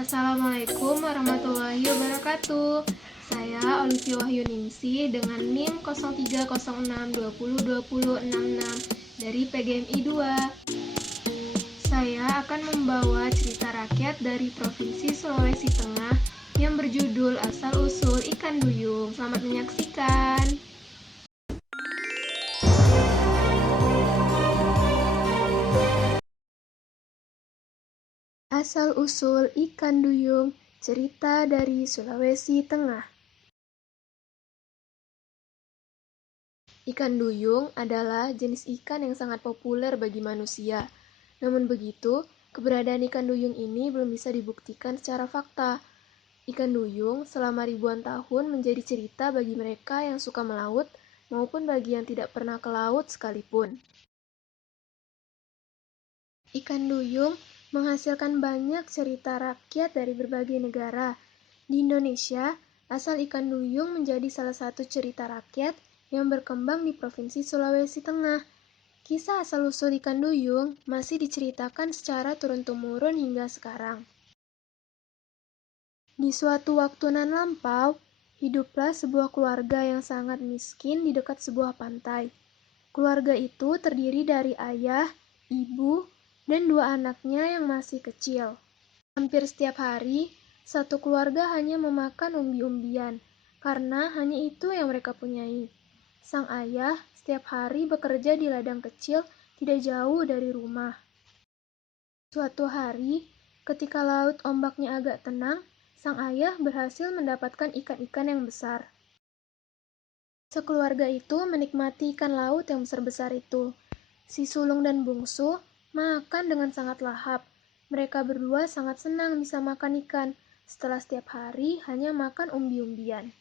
Assalamualaikum warahmatullahi wabarakatuh. Saya Olivia Wahyuningsi dengan NIM 0306202066 dari PGMI 2. Saya akan membawa cerita rakyat dari Provinsi Sulawesi Tengah yang berjudul Asal-Usul Ikan Duyung. Selamat menyaksikan. Asal-usul ikan duyung, cerita dari Sulawesi Tengah. Ikan duyung adalah jenis ikan yang sangat populer bagi manusia. Namun begitu, keberadaan ikan duyung ini belum bisa dibuktikan secara fakta. Ikan duyung selama ribuan tahun menjadi cerita bagi mereka yang suka melaut maupun bagi yang tidak pernah ke laut sekalipun. Ikan duyung menghasilkan banyak cerita rakyat dari berbagai negara. Di Indonesia, asal ikan duyung menjadi salah satu cerita rakyat yang berkembang di Provinsi Sulawesi Tengah. Kisah asal-usul ikan duyung masih diceritakan secara turun-temurun hingga sekarang. Di suatu waktu nan lampau, hiduplah sebuah keluarga yang sangat miskin di dekat sebuah pantai. Keluarga itu terdiri dari ayah, ibu, dan dua anaknya yang masih kecil. Hampir setiap hari, satu keluarga hanya memakan umbi-umbian, karena hanya itu yang mereka punyai. Sang ayah setiap hari bekerja di ladang kecil tidak jauh dari rumah. Suatu hari, ketika laut ombaknya agak tenang, sang ayah berhasil mendapatkan ikan-ikan yang besar. Sekeluarga itu menikmati ikan laut yang besar-besar itu. Si sulung dan bungsu makan dengan sangat lahap. Mereka berdua sangat senang bisa makan ikan, setelah setiap hari hanya makan umbi-umbian.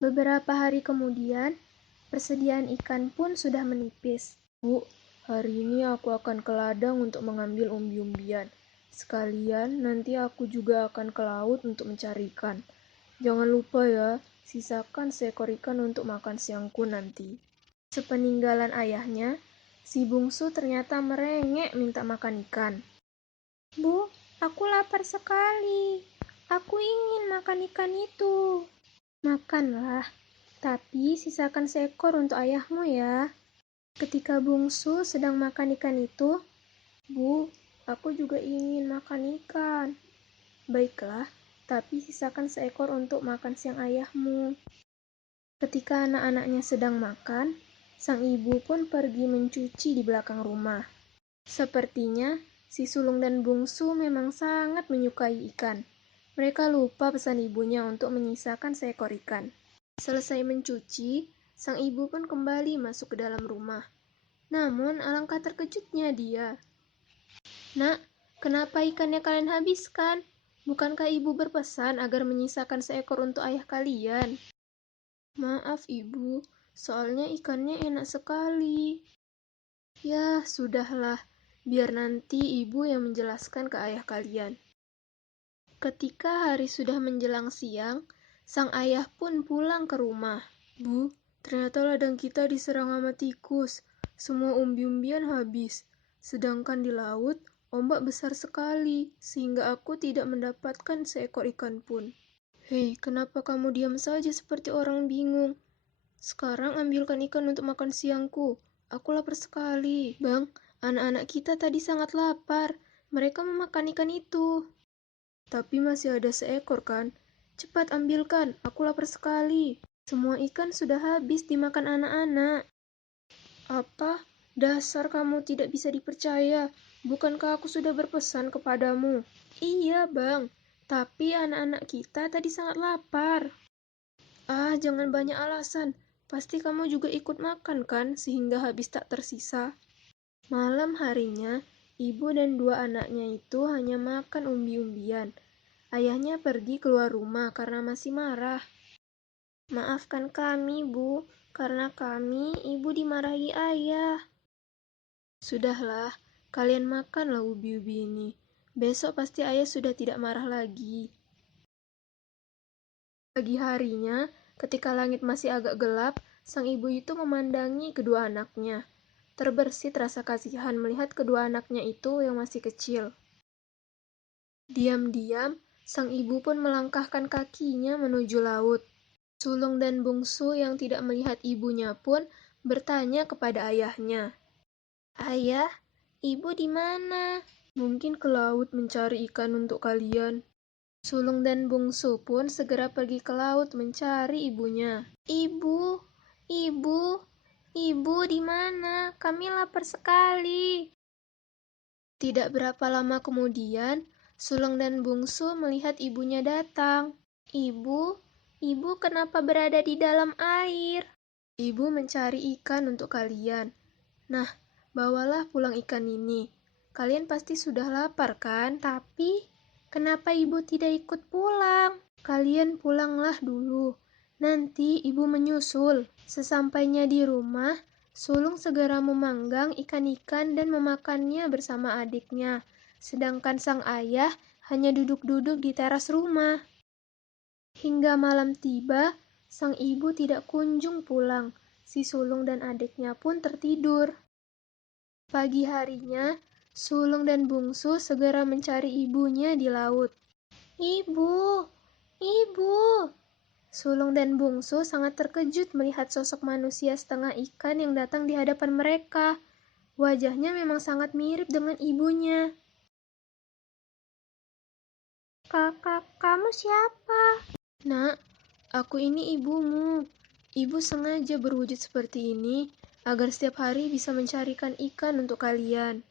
Beberapa hari kemudian, persediaan ikan pun sudah menipis. Bu, hari ini aku akan ke ladang untuk mengambil umbi-umbian. Sekalian, nanti aku juga akan ke laut untuk mencari ikan. Jangan lupa ya, sisakan seekor ikan untuk makan siangku nanti. Sepeninggalan ayahnya, si bungsu ternyata merengek minta makan ikan. Bu, aku lapar sekali. Aku ingin makan ikan itu. Makanlah, tapi sisakan seekor untuk ayahmu ya. Ketika bungsu sedang makan ikan itu, Bu, aku juga ingin makan ikan. Baiklah, tapi sisakan seekor untuk makan siang ayahmu. Ketika anak-anaknya sedang makan, sang ibu pun pergi mencuci di belakang rumah. Sepertinya, si sulung dan bungsu memang sangat menyukai ikan. Mereka lupa pesan ibunya untuk menyisakan seekor ikan. Selesai mencuci, sang ibu pun kembali masuk ke dalam rumah. Namun, alangkah terkejutnya dia. Nak, kenapa ikannya kalian habiskan? Bukankah ibu berpesan agar menyisakan seekor untuk ayah kalian? Maaf ibu, soalnya ikannya enak sekali. Ya, sudahlah, biar nanti ibu yang menjelaskan ke ayah kalian. Ketika hari sudah menjelang siang, sang ayah pun pulang ke rumah. Bu, ternyata ladang kita diserang hama tikus. Semua umbi-umbian habis. Sedangkan di laut, ombak besar sekali, sehingga aku tidak mendapatkan seekor ikan pun. Hei, kenapa kamu diam saja seperti orang bingung? Sekarang ambilkan ikan untuk makan siangku. Aku lapar sekali. Bang, anak-anak kita tadi sangat lapar. Mereka memakan ikan itu. Tapi masih ada seekor kan? Cepat ambilkan, aku lapar sekali. Semua ikan sudah habis dimakan anak-anak. Apa? Dasar kamu tidak bisa dipercaya. Bukankah aku sudah berpesan kepadamu? Iya, Bang. Tapi anak-anak kita tadi sangat lapar. Ah, jangan banyak alasan. Pasti kamu juga ikut makan kan, sehingga habis tak tersisa. Malam harinya, ibu dan dua anaknya itu hanya makan umbi-umbian. Ayahnya pergi keluar rumah karena masih marah. Maafkan kami, Bu, karena kami, ibu dimarahi ayah. Sudahlah, kalian makanlah ubi-ubi ini. Besok pasti ayah sudah tidak marah lagi. Pagi harinya, ketika langit masih agak gelap, sang ibu itu memandangi kedua anaknya. Terbersit rasa kasihan melihat kedua anaknya itu yang masih kecil. Diam-diam, sang ibu pun melangkahkan kakinya menuju laut. Sulung dan bungsu yang tidak melihat ibunya pun bertanya kepada ayahnya. Ayah, ibu di mana? Mungkin ke laut mencari ikan untuk kalian. Sulung dan bungsu pun segera pergi ke laut mencari ibunya. Ibu, ibu, ibu di mana? Kami lapar sekali. Tidak berapa lama kemudian, sulung dan bungsu melihat ibunya datang. Ibu, ibu kenapa berada di dalam air? Ibu mencari ikan untuk kalian. Nah, bawalah pulang ikan ini. Kalian pasti sudah lapar kan? Tapi, kenapa ibu tidak ikut pulang? Kalian pulanglah dulu. Nanti ibu menyusul. Sesampainya di rumah, sulung segera memanggang ikan-ikan dan memakannya bersama adiknya. Sedangkan sang ayah hanya duduk-duduk di teras rumah. Hingga malam tiba, sang ibu tidak kunjung pulang. Si sulung dan adiknya pun tertidur. Pagi harinya, sulung dan bungsu segera mencari ibunya di laut. Ibu, ibu. Sulung dan bungsu sangat terkejut melihat sosok manusia setengah ikan yang datang di hadapan mereka. Wajahnya memang sangat mirip dengan ibunya. Kakak, kamu siapa? Nak, aku ini ibumu. Ibu sengaja berwujud seperti ini agar setiap hari bisa mencarikan ikan untuk kalian.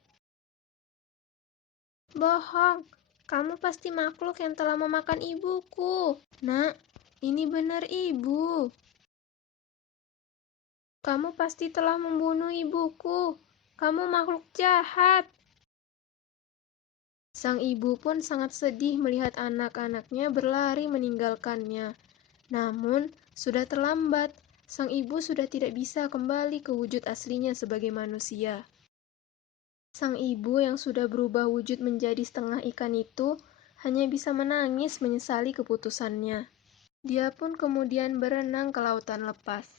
Bohong, kamu pasti makhluk yang telah memakan ibuku. Nak, ini benar ibu. Kamu pasti telah membunuh ibuku. Kamu makhluk jahat. Sang ibu pun sangat sedih melihat anak-anaknya berlari meninggalkannya. Namun, sudah terlambat. Sang ibu sudah tidak bisa kembali ke wujud aslinya sebagai manusia. Sang ibu yang sudah berubah wujud menjadi setengah ikan itu hanya bisa menangis menyesali keputusannya. Dia pun kemudian berenang ke lautan lepas.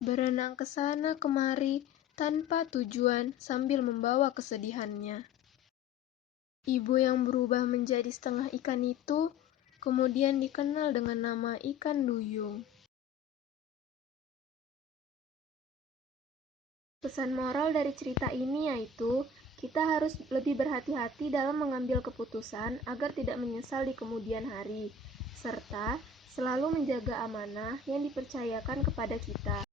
Berenang ke sana kemari tanpa tujuan sambil membawa kesedihannya. Ibu yang berubah menjadi setengah ikan itu kemudian dikenal dengan nama ikan duyung. Pesan moral dari cerita ini yaitu, kita harus lebih berhati-hati dalam mengambil keputusan agar tidak menyesal di kemudian hari, serta selalu menjaga amanah yang dipercayakan kepada kita.